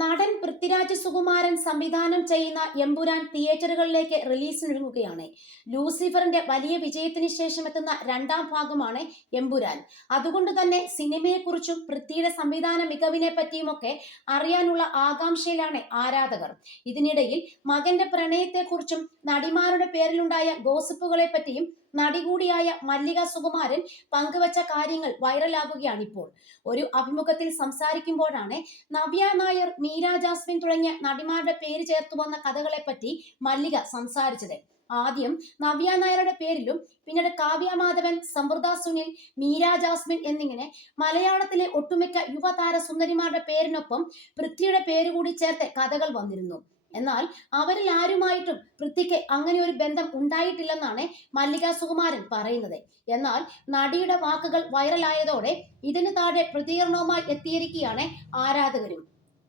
നടൻ പൃഥ്വിരാജ് സുകുമാരൻ സംവിധാനം ചെയ്യുന്ന എമ്പുരാൻ തിയേറ്ററുകളിലേക്ക് റിലീസിനൊരുങ്ങുകയാണ്. ലൂസിഫറിന്റെ വലിയ വിജയത്തിന് ശേഷം എത്തുന്ന രണ്ടാം ഭാഗമാണ് എമ്പുരാൻ. അതുകൊണ്ട് തന്നെ സിനിമയെക്കുറിച്ചും പൃഥ്വിയുടെ സംവിധാന മികവിനെ പറ്റിയുമൊക്കെ അറിയാനുള്ള ആകാംക്ഷയിലാണ് ആരാധകർ. ഇതിനിടയിൽ മകന്റെ പ്രണയത്തെക്കുറിച്ചും നടിമാരുടെ പേരിലുണ്ടായ ഗോസിപ്പുകളെ പറ്റിയും നടി കൂടിയായ മല്ലിക സുകുമാരൻ പങ്കുവച്ച കാര്യങ്ങൾ വൈറലാകുകയാണിപ്പോൾ. ഒരു അഭിമുഖത്തിൽ സംസാരിക്കുമ്പോഴാണ് നവ്യ നായർ, മീര ജാസ്മിൻ തുടങ്ങിയ നടിമാരുടെ പേര് ചേർത്തു വന്ന കഥകളെപ്പറ്റി മല്ലിക സംസാരിച്ചത്. ആദ്യം നവ്യ നായരുടെ പേരിലും പിന്നീട് കാവ്യ മാധവൻ, സമൃദ്ധ സുനിൽ, മീര ജാസ്മിൻ എന്നിങ്ങനെ മലയാളത്തിലെ ഒട്ടുമിക്ക യുവതാര സുന്ദരിമാരുടെ പേരിനൊപ്പം പൃഥ്വിയുടെ പേര് കൂടി ചേർത്ത് കഥകൾ വന്നിരുന്നു. എന്നാൽ അവരിൽ ആരുമായിട്ടും പൃഥ്വിക്ക് അങ്ങനെ ഒരു ബന്ധം ഉണ്ടായിട്ടില്ലെന്നാണ് മല്ലിക സുകുമാരൻ പറയുന്നത്. എന്നാൽ നടിയുടെ വാക്കുകൾ വൈറലായതോടെ ഇതിന് താഴെ പ്രതികരണവുമായി എത്തിയിരിക്കുകയാണ് ആരാധകരും.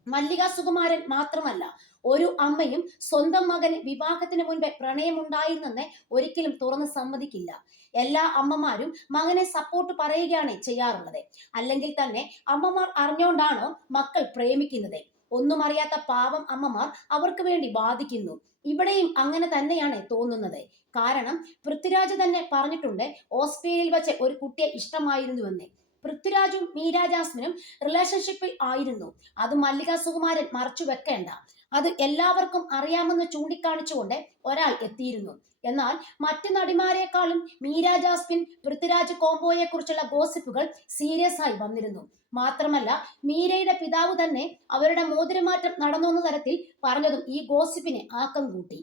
മല്ലിക സുകുമാരൻ മാത്രമല്ല, ഒരു അമ്മയും സ്വന്തം മകന് വിവാഹത്തിന് മുൻപേ പ്രണയമുണ്ടായിരുന്നെന്ന് ഒരിക്കലും തുറന്ന് സമ്മതിക്കില്ല. എല്ലാ അമ്മമാരും മകനെ സപ്പോർട്ട് പറയുകയാണ് ചെയ്യാറുള്ളത്. അല്ലെങ്കിൽ തന്നെ അമ്മമാർ അറിഞ്ഞുകൊണ്ടാണോ മക്കൾ പ്രേമിക്കുന്നത്? ഒന്നും അറിയാത്ത പാവം അമ്മമാർ അവർക്ക് വേണ്ടി വാദിക്കുന്നു. ഇവിടെയും അങ്ങനെ തന്നെയാണ് തോന്നുന്നത്. കാരണം പൃഥ്വിരാജ് തന്നെ പറഞ്ഞിട്ടുണ്ട് ഓസ്ട്രേലിയയിൽ വെച്ച് ഒരു കുട്ടിയെ ഇഷ്ടമായിരുന്നുവെന്ന്. പൃഥ്വിരാജും മീര ജാസ്മിനും റിലേഷൻഷിപ്പിൽ ആയിരുന്നു. അത് മല്ലിക സുകുമാരൻ മറച്ചു വെക്കേണ്ട. അത് എല്ലാവർക്കും അറിയാമെന്ന് ചൂണ്ടിക്കാണിച്ചുകൊണ്ട് ഒരാൾ എത്തിയിരുന്നു. എന്നാൽ മറ്റു നടിമാരെക്കാളും മീര ജാസ്മിൻ പൃഥ്വിരാജ് കോംബോയെ കുറിച്ചുള്ള ഗോസിപ്പുകൾ സീരിയസ് ആയി വന്നിരുന്നു. മാത്രമല്ല, മീരയുടെ പിതാവ് തന്നെ അവരുടെ മോതിരമാറ്റം നടന്നു എന്ന തരത്തിൽ പറഞ്ഞതും ഈ ഗോസിപ്പിന് ആക്കം കൂട്ടി.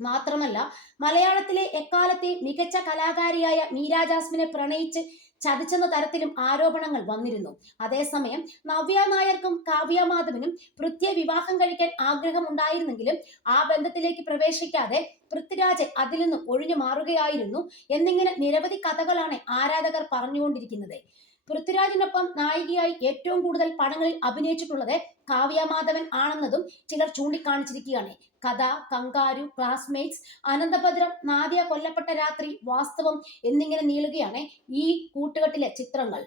മാത്രമല്ല, മലയാളത്തിലെ എക്കാലത്തെ മികച്ച കലാകാരിയായ മീര ജാസ്മിനെ പ്രണയിച്ച് ചതിച്ചെന്ന തരത്തിലും ആരോപണങ്ങൾ വന്നിരുന്നു. അതേസമയം നവ്യ നായർക്കും കാവ്യ മാധവനും പൃഥ്വിയെ വിവാഹം കഴിക്കാൻ ആഗ്രഹമുണ്ടായിരുന്നെങ്കിലും ആ ബന്ധത്തിലേക്ക് പ്രവേശിക്കാതെ പൃഥ്വിരാജ് അതിൽ നിന്നും ഒഴിഞ്ഞു മാറുകയായിരുന്നു എന്നിങ്ങനെ നിരവധി കഥകളാണ് ആരാധകർ പറഞ്ഞുകൊണ്ടിരിക്കുന്നത്. പൃഥ്വിരാജിനൊപ്പം നായികയായി ഏറ്റവും കൂടുതൽ പടങ്ങളിൽ അഭിനയിച്ചിട്ടുള്ളത് കാവ്യ മാധവൻ ആണെന്നതും ചിലർ ചൂണ്ടിക്കാണിച്ചിരിക്കുകയാണ്. കഥ, കങ്കാരു, ക്ലാസ്മേറ്റ്സ്, അനന്തഭദ്രം, നാദിയ കൊല്ലപ്പെട്ട രാത്രി, വാസ്തവം എന്നിങ്ങനെ നീളുകയാണ് ഈ കൂട്ടുകെട്ടിലെ ചിത്രങ്ങൾ.